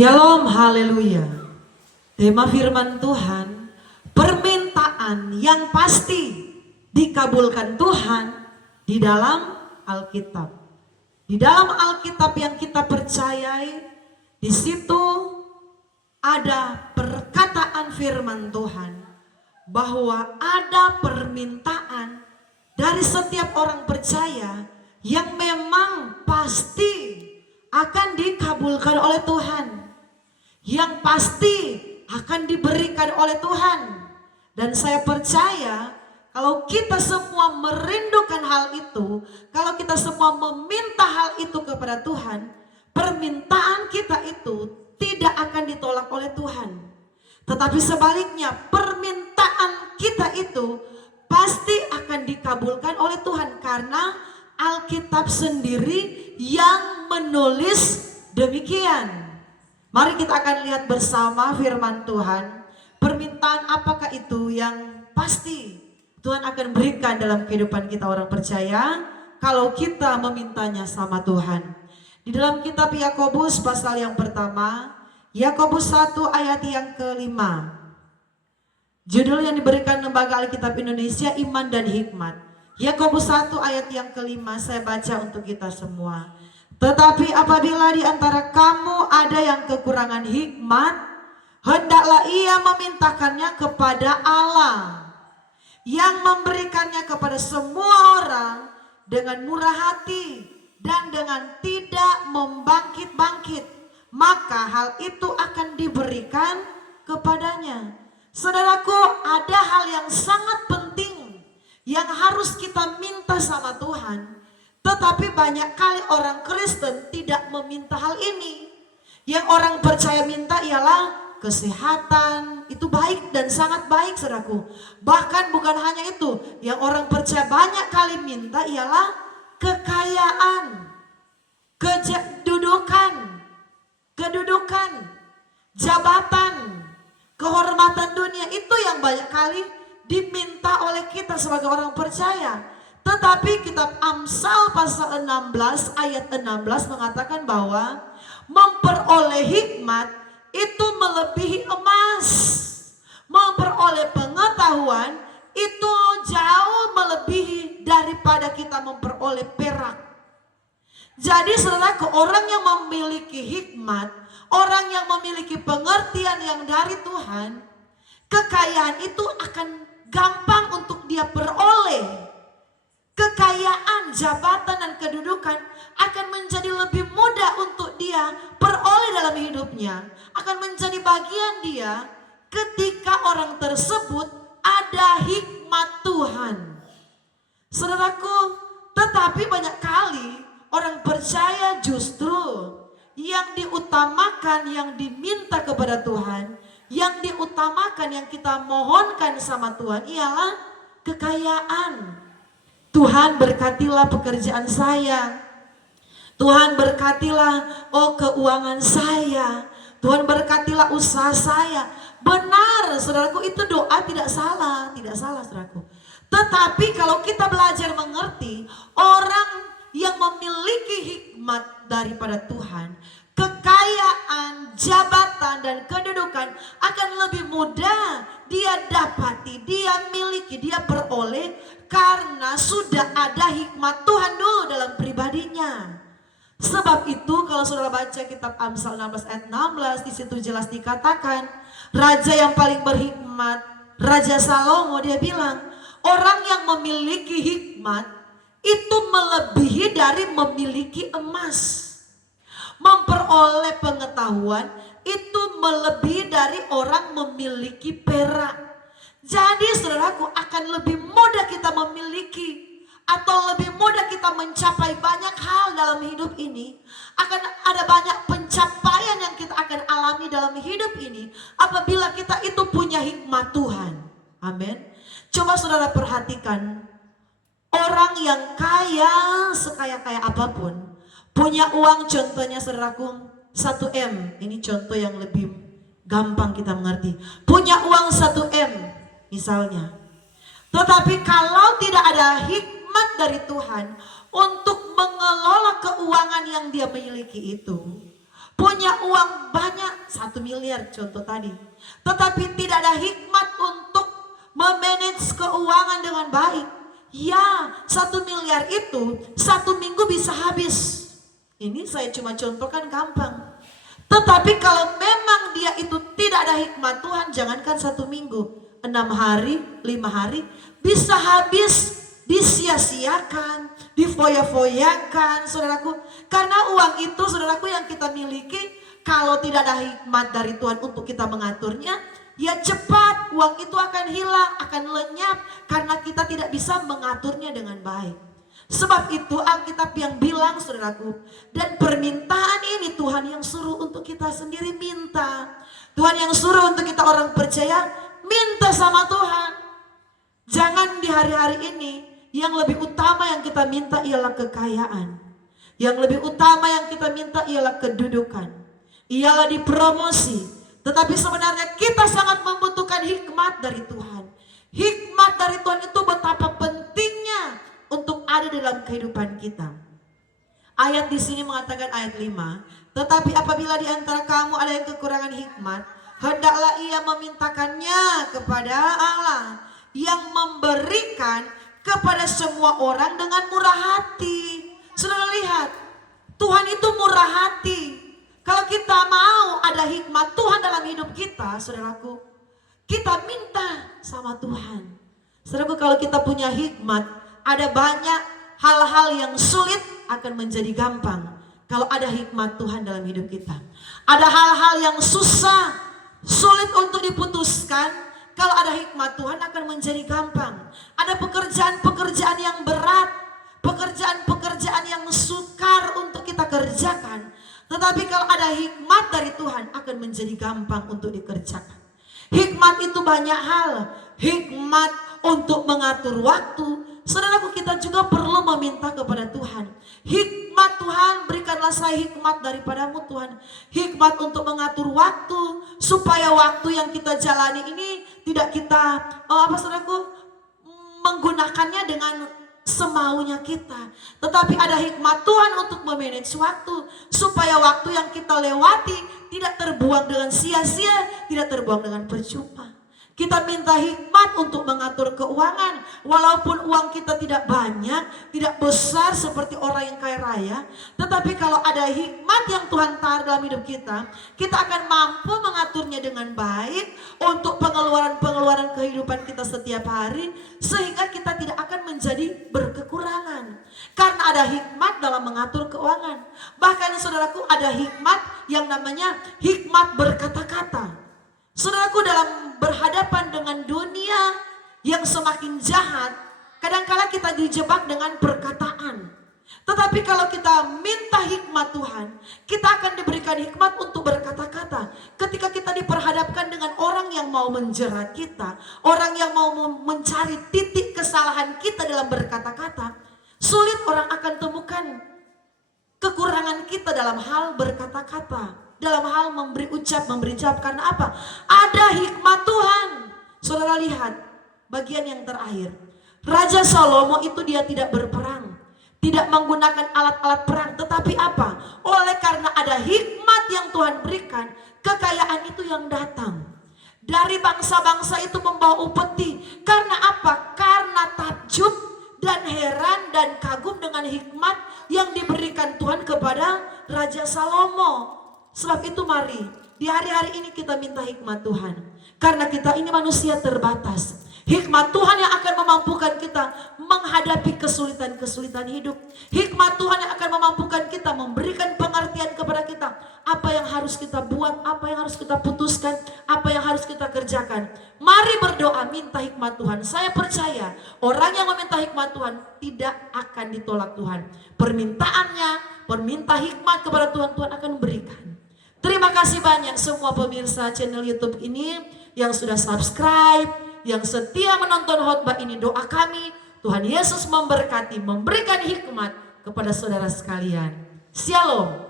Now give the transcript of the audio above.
Shalom, haleluya. Tema firman Tuhan, permintaan yang pasti dikabulkan Tuhan di dalam Alkitab. Di dalam Alkitab yang kita percayai, di situ ada perkataan firman Tuhan bahwa ada permintaan dari setiap orang percaya yang memang pasti akan dikabulkan oleh Tuhan, yang pasti akan diberikan oleh Tuhan. Dan saya percaya kalau kita semua merindukan hal itu, kalau kita semua meminta hal itu kepada Tuhan, permintaan kita itu tidak akan ditolak oleh Tuhan. Tetapi sebaliknya, permintaan kita itu pasti akan dikabulkan oleh Tuhan, karena Alkitab sendiri yang menulis demikian. Mari kita akan lihat bersama firman Tuhan. Permintaan apakah itu yang pasti Tuhan akan berikan dalam kehidupan kita orang percaya kalau kita memintanya sama Tuhan. Di dalam kitab Yakobus pasal yang pertama, Yakobus 1 ayat yang kelima. Judul yang diberikan Lembaga Alkitab Indonesia, Iman dan Hikmat. Yakobus 1 ayat yang kelima, saya baca untuk kita semua. Tetapi apabila di antara kamu ada yang kekurangan hikmat, hendaklah ia memintakannya kepada Allah, yang memberikannya kepada semua orang dengan murah hati dan dengan tidak membangkit-bangkit, maka hal itu akan diberikan kepadanya. Saudaraku, ada hal yang sangat penting yang harus kita minta sama Tuhan, tetapi banyak kali orang Kristen tidak meminta hal ini. Yang orang percaya minta ialah kesehatan, itu baik dan sangat baik, saudaraku. Bahkan bukan hanya itu, yang orang percaya banyak kali minta ialah kekayaan, kedudukan, jabatan, kehormatan dunia. Itu yang banyak kali diminta oleh kita sebagai orang percaya. Tetapi kitab Amsal pasal 16 ayat 16 mengatakan bahwa memperoleh hikmat itu melebihi emas, memperoleh pengetahuan itu jauh melebihi daripada kita memperoleh perak. Jadi saudaraku, orang yang memiliki hikmat, orang yang memiliki pengertian yang dari Tuhan, kekayaan itu akan gampang untuk dia peroleh. Kekayaan, jabatan dan kedudukan akan menjadi lebih mudah untuk dia peroleh dalam hidupnya. Akan menjadi bagian dia ketika orang tersebut ada hikmat Tuhan. Saudaraku, tetapi banyak kali orang percaya justru yang diutamakan, yang diminta kepada Tuhan, yang diutamakan, yang kita mohonkan sama Tuhan ialah kekayaan. Tuhan berkatilah pekerjaan saya, Tuhan berkatilah keuangan saya, Tuhan berkatilah usaha saya. Benar saudaraku, itu doa tidak salah saudaraku. Tetapi kalau kita belajar mengerti, orang yang memiliki hikmat daripada Tuhan, kekayaan, jabatan dan kedudukan akan lebih mudah dia dapati, dia miliki, dia peroleh karena sudah ada hikmat Tuhan dulu dalam pribadinya. Sebab itu kalau saudara baca kitab Amsal 16 ayat 16, di situ jelas dikatakan raja yang paling berhikmat, Raja Salomo, dia bilang orang yang memiliki hikmat itu melebihi dari memiliki emas. Memperoleh pengetahuan itu melebihi dari orang memiliki perak. Jadi saudaraku, akan lebih mudah kita memiliki atau lebih mudah kita mencapai banyak hal dalam hidup ini. Akan ada banyak pencapaian yang kita akan alami dalam hidup ini apabila kita itu punya hikmat Tuhan. Amin. Coba saudara perhatikan, orang yang kaya sekaya-kaya apapun, punya uang, contohnya saudaraku 1M, ini contoh yang lebih gampang kita mengerti. Punya uang 1M misalnya. Tetapi kalau tidak ada hikmat dari Tuhan untuk mengelola keuangan yang dia miliki itu, punya uang banyak, 1 miliar contoh tadi, tetapi tidak ada hikmat untuk memanage keuangan dengan baik, ya 1 miliar itu 1 minggu bisa habis. Ini saya cuma contohkan gampang. Tetapi kalau memang dia itu tidak ada hikmat Tuhan, jangankan 1 minggu, 6 hari, 5 hari bisa habis, disia-siakan, difoya-foyakan, saudaraku. Karena uang itu, saudaraku, yang kita miliki, kalau tidak ada hikmat dari Tuhan untuk kita mengaturnya, ya cepat uang itu akan hilang, akan lenyap, karena kita tidak bisa mengaturnya dengan baik. Sebab itu Alkitab yang bilang, saudaraku, dan permintaan ini Tuhan yang suruh untuk kita sendiri minta. Tuhan yang suruh untuk kita orang percaya minta sama Tuhan. Jangan di hari-hari ini yang lebih utama yang kita minta ialah kekayaan. Yang lebih utama yang kita minta ialah kedudukan, ialah dipromosi. Tetapi sebenarnya kita sangat membutuhkan hikmat dari Tuhan. Hikmat dari Tuhan itu betapa pentingnya untuk ada dalam kehidupan kita. Ayat di sini mengatakan ayat 5, tetapi apabila di antara kamu ada yang kekurangan hikmat, hendaklah ia memintakannya kepada Allah yang memberikan kepada semua orang dengan murah hati. Saudara lihat, Tuhan itu murah hati. Kalau kita mau ada hikmat Tuhan dalam hidup kita, saudaraku, kita minta sama Tuhan. Saudaraku, kalau kita punya hikmat, ada banyak hal-hal yang sulit akan menjadi gampang kalau ada hikmat Tuhan dalam hidup kita. Ada hal-hal yang susah, sulit untuk diputuskan, kalau ada hikmat Tuhan akan menjadi gampang. Ada pekerjaan-pekerjaan yang berat, pekerjaan-pekerjaan yang sukar untuk kita kerjakan, tetapi kalau ada hikmat dari Tuhan akan menjadi gampang untuk dikerjakan. Hikmat itu banyak hal. Hikmat untuk mengatur waktu. Saudaraku, kita juga perlu meminta kepada Tuhan. Hikmat Tuhan, berikanlah saya hikmat daripadamu Tuhan. Hikmat untuk mengatur waktu, supaya waktu yang kita jalani ini tidak kita saudaraku, menggunakannya dengan semaunya kita. Tetapi ada hikmat Tuhan untuk memanage waktu, supaya waktu yang kita lewati tidak terbuang dengan sia-sia, tidak terbuang dengan percuma. Kita minta hikmat untuk mengatur keuangan. Walaupun uang kita tidak banyak, tidak besar seperti orang yang kaya raya, tetapi kalau ada hikmat yang Tuhan taruh dalam hidup kita, kita akan mampu mengaturnya dengan baik untuk pengeluaran-pengeluaran kehidupan kita setiap hari, sehingga kita tidak akan menjadi berkekurangan. Karena ada hikmat dalam mengatur keuangan. Bahkan saudaraku, ada hikmat yang namanya hikmat berkata-kata. Saudaraku, dalam berhadapan dengan dunia yang semakin jahat, kadangkala kita dijebak dengan perkataan. Tetapi kalau kita minta hikmat Tuhan, kita akan diberikan hikmat untuk berkata-kata. Ketika kita diperhadapkan dengan orang yang mau menjerat kita, orang yang mau mencari titik kesalahan kita dalam berkata-kata, sulit orang akan temukan kekurangan kita dalam hal berkata-kata, dalam hal memberi jawab. Karena apa? Ada hikmat Tuhan. Saudara lihat bagian yang terakhir. Raja Salomo itu dia tidak berperang, tidak menggunakan alat-alat perang, tetapi apa? Oleh karena ada hikmat yang Tuhan berikan, kekayaan itu yang datang. Dari bangsa-bangsa itu membawa upeti. Karena apa? Karena takjub dan heran dan kagum dengan hikmat yang diberikan Tuhan kepada Raja Salomo. Sebab itu mari di hari-hari ini kita minta hikmat Tuhan. Karena kita ini manusia terbatas. Hikmat Tuhan yang akan memampukan kita menghadapi kesulitan-kesulitan hidup. Hikmat Tuhan yang akan memampukan kita, memberikan pengertian kepada kita. Apa yang harus kita buat, apa yang harus kita putuskan, apa yang harus kita kerjakan. Mari berdoa minta hikmat Tuhan. Saya percaya orang yang meminta hikmat Tuhan tidak akan ditolak Tuhan. Permintaannya, perminta hikmat kepada Tuhan, Tuhan akan berikan. Terima kasih banyak semua pemirsa channel YouTube ini yang sudah subscribe, yang setia menonton khotbah ini. Doa kami Tuhan Yesus memberkati, memberikan hikmat kepada saudara sekalian. Shalom.